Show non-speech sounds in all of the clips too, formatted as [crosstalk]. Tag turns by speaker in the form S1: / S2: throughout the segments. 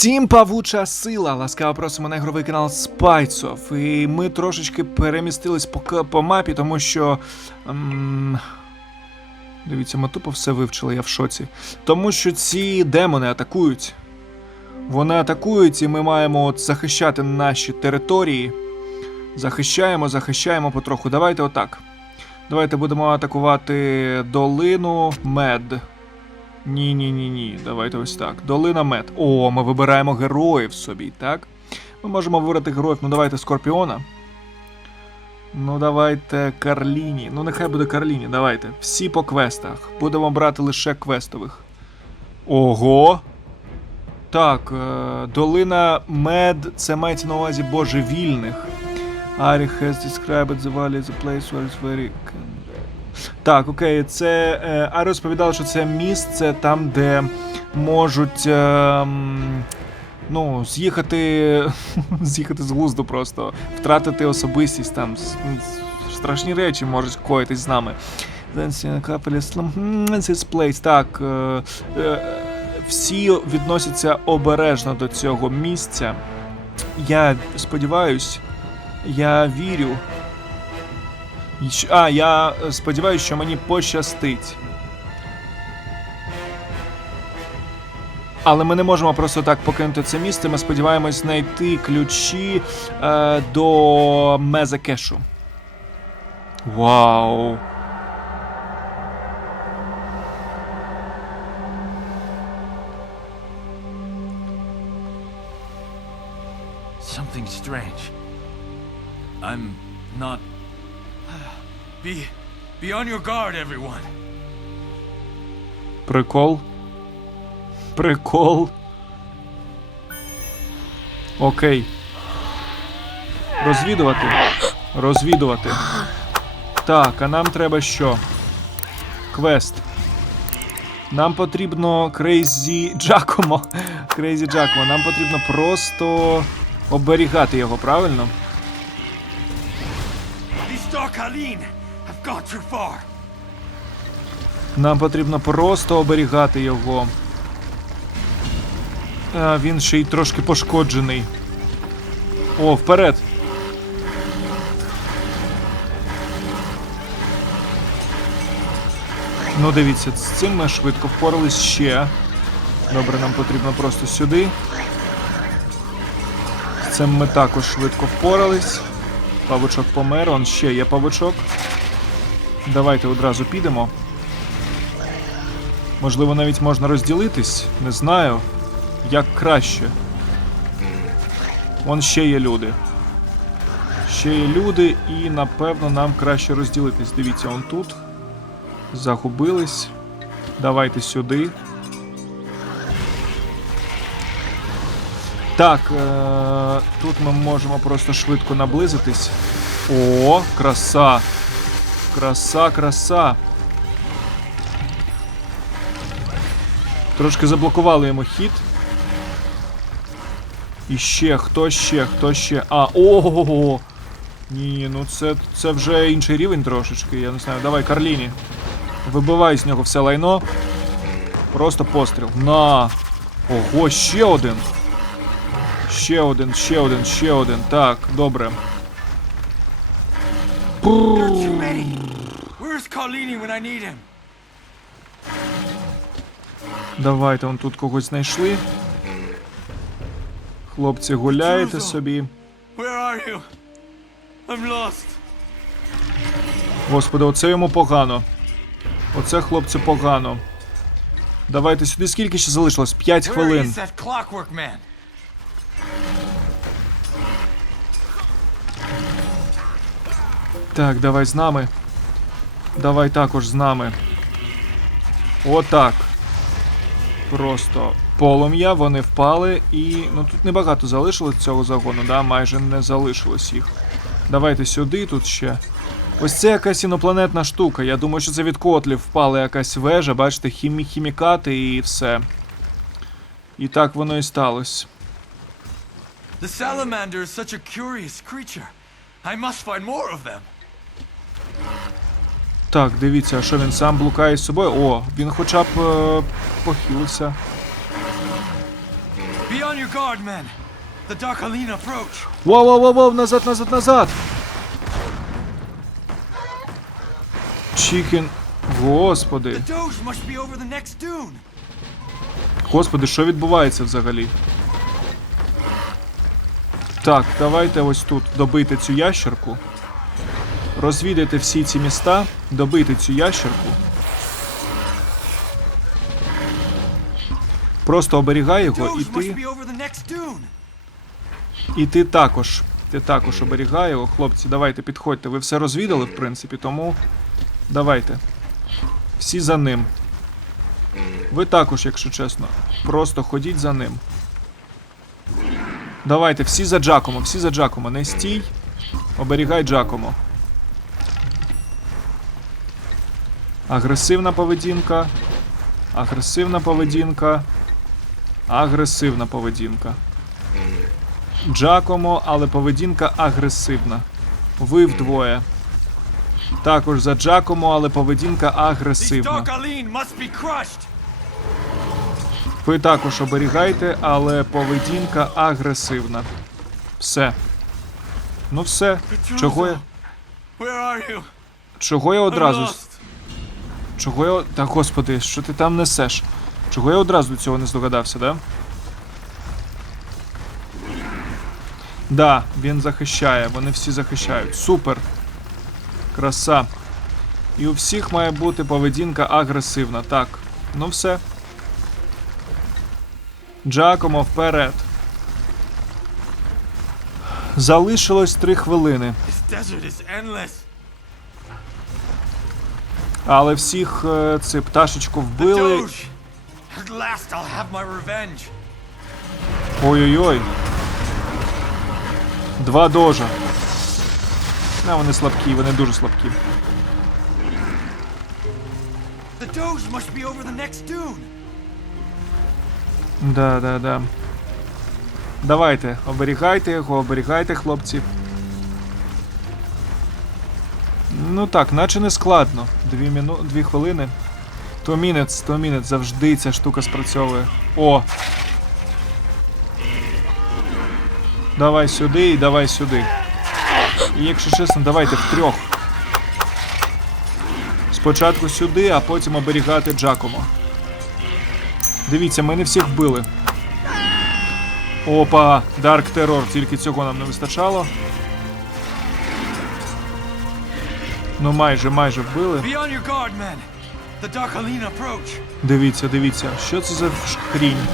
S1: Всім павуча сила! Ласкаво просимо на ігровий канал Спайцов. І ми трошечки перемістились по, по мапі, тому що. Ем... Дивіться, ми тупо все вивчили, я в шоці. Тому що ці демони атакують. Вони атакують, і ми маємо от захищати наші території. Захищаємо, захищаємо потроху. Давайте отак. Давайте будемо атакувати долину Мед. Ні, ні, ні, ні. Давайте ось так. Долина Мед. О, ми вибираємо героїв собі, так? Ми можемо вибрати героїв. Ну давайте Скорпіона. Ну, давайте Карліні. Ну, нехай буде Карліні. Давайте. Всі по квестах. Будемо брати лише квестових. Ого. Так, е, долина Мед, це мається на увазі божевільних. Ari has described the valley as a place where it's very так, окей, це е, Арі розповідала, що це місце там, де можуть е, ну, з'їхати, [laughs] з'їхати з глузду просто, втратити особистість там. Страшні речі можуть коїтись з нами. This place. Так, е, е, всі відносяться обережно до цього місця. Я сподіваюсь, я вірю. А, я е, сподіваюся, що мені пощастить. Але ми не можемо просто так покинути це місце. Ми сподіваємось знайти ключі е, до Мезекешу. Вау.
S2: Something strange. I'm not. Be. Be on your guard, everyone.
S1: Прикол. Прикол. Окей. Розвідувати. Розвідувати. Так, а нам треба що? Квест. Нам потрібно Крейзі Джакомо. Крейзі Джакомо. Нам потрібно просто оберігати його, правильно? Нам потрібно просто оберігати його. А, він ще й трошки пошкоджений. О, вперед! Ну, дивіться, з цим ми швидко впорались ще. Добре, нам потрібно просто сюди. З цим ми також швидко впорались. Павучок помер, он ще є павучок. Давайте одразу підемо. Можливо, навіть можна розділитись, не знаю. Як краще. Вон ще є люди. Ще є люди, і напевно нам краще розділитись. Дивіться, он тут. Загубились. Давайте сюди. Так, е- тут ми можемо просто швидко наблизитись. О, краса! Краса, краса! Трошки заблокували йому хід. І ще, хто ще, хто ще. А, ого! Ні, ну це, це вже інший рівень трошечки, я не знаю. Давай, Карліні. Вибивай з нього все лайно. Просто постріл. На! Ого, ще один. Ще один, ще один, ще один. Так, добре.
S2: There too many. Where's Carlini when I need him?
S1: Давайте, он тут когось знайшли. Хлопці, гуляєте собі.
S2: Where are you? I'm lost.
S1: Господи, оце йому погано. Оце хлопцю погано. Давайте сюди. Скільки ще залишилось? 5
S2: Where
S1: хвилин.
S2: is that clockwork man?
S1: Так, давай з нами. Давай також з нами. Отак. Просто полум'я, вони впали і. Ну тут небагато залишилось цього загону, да? майже не залишилось їх. Давайте сюди тут ще. Ось це якась інопланетна штука. Я думаю, що це від котлів впала якась вежа, бачите, хімі хімікати і все. І так воно і сталося.
S2: The salamander is such a curious creature. I must find more of them.
S1: Так, дивіться, а що він сам блукає з собою? О, він хоча б е, похилився. Воу, воу, воу, воу, назад, назад, назад. Чікен. Господи. Господи, що відбувається взагалі? Так, давайте ось тут добити цю ящерку. Розвідати всі ці міста, добити цю ящерку. Просто оберігай його, і ти. І ти також. Ти також оберігай його, хлопці, давайте підходьте. Ви все розвідали, в принципі, тому давайте. Всі за ним. Ви також, якщо чесно. Просто ходіть за ним. Давайте, всі за Джакомо, всі за Джакомо. Не стій. Оберігай Джакомо. Агресивна поведінка. Агресивна поведінка. Агресивна поведінка. Джакомо, але поведінка агресивна. Ви вдвоє. Також за Джакомо, але поведінка агресивна. Ви також оберігайте, але поведінка агресивна. Все. Ну все. Чого я. Чого я одразу. Чого я. Та господи, що ти там несеш? Чого я одразу цього не здогадався, да? Да, він захищає, вони всі захищають. Супер. Краса. І у всіх має бути поведінка агресивна. Так. Ну все. Джакомо вперед. Залишилось три хвилини.
S2: This desert is.
S1: Але всіх це пташечку вбили. Ой-ой-ой. Два дожа. Не, вони слабкі, вони дуже слабкі. Да, да, да. Давайте, оберігайте його, оберігайте, хлопці. Ну так, наче не складно. Дві, міну... Дві хвилини. То мінець, то мінець, завжди ця штука спрацьовує. О! Давай сюди і давай сюди. І якщо чесно, давайте втрьох. Спочатку сюди, а потім оберігати Джакомо. Дивіться, ми не всіх вбили. Опа, Dark Terror, тільки цього нам не вистачало. Ну майже, майже вбили. Дивіться, дивіться, що це за хрінь?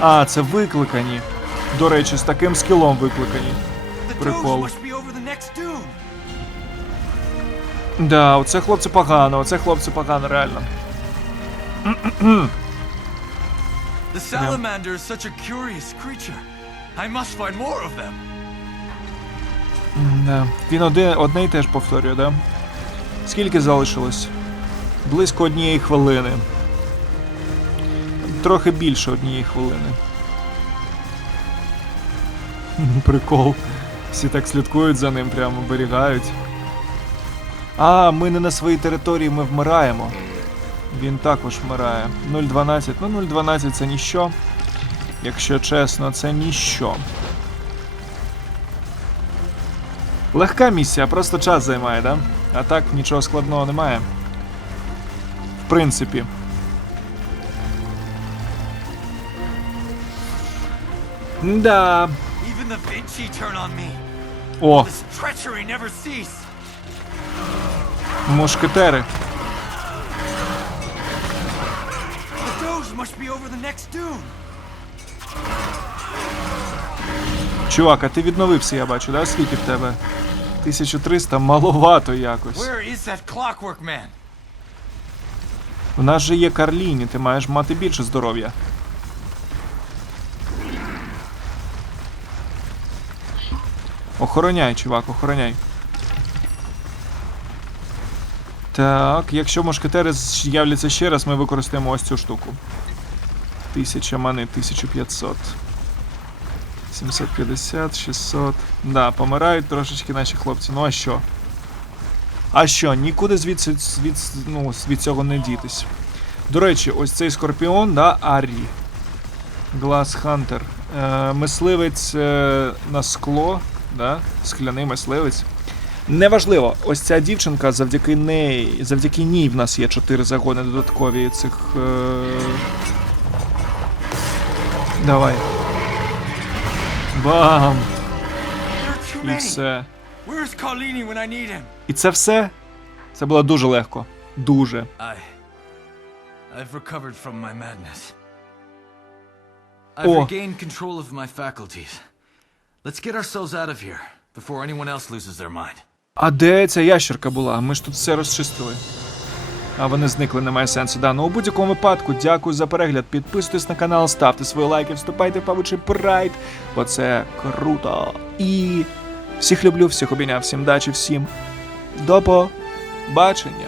S1: А, це викликані. До речі, з таким скілом викликані. Прикол. Да, оце хлопці погано, оце хлопці погано, реально.
S2: The salamander is such a curious creature. I must find more of them.
S1: Да. Він один, одне і теж повторює, да? Скільки залишилось? Близько однієї хвилини. Трохи більше однієї хвилини. [laughs] Прикол. Всі так слідкують за ним, прямо оберігають. А, ми не на своїй території, ми вмираємо. Він також вмирає. 0.12. Ну, 0.12 це ніщо. Якщо чесно, це ніщо. Легка місія, просто час займає, да? А так нічого складного немає. В принципі. Да. О, мушкетери. Чувак, а ти відновився, я бачу, да? Скільки в тебе? 1300 маловато якось. У нас же є Карліні, ти маєш мати більше здоров'я. Охороняй, чувак, охороняй. Так, якщо мушкетери з'являться ще раз, ми використаємо ось цю штуку. 1000 мани, 1500. 750, 600. Да, помирають трошечки наші хлопці. Ну а що? А що, нікуди звідси від, ну, від цього не дітись. До речі, ось цей скорпіон, да, Арі. Глас Хантер. Мисливець е, на скло, да? скляний мисливець. Неважливо, ось ця дівчинка, завдяки неї, завдяки ній в нас є чотири загони додаткові цих. Е... Давай. Бам! І все. І це все. Це було дуже легко. Дуже. Oh.
S2: mind.
S1: А де ця ящерка була? Ми ж тут все розчистили. А вони зникли, немає сенсу. Да, у будь-якому випадку, дякую за перегляд. Підписуйтесь на канал, ставте свої лайки, вступайте в павучий прайд, бо це круто. І всіх люблю, всіх обійняв, всім дачі, всім до побачення.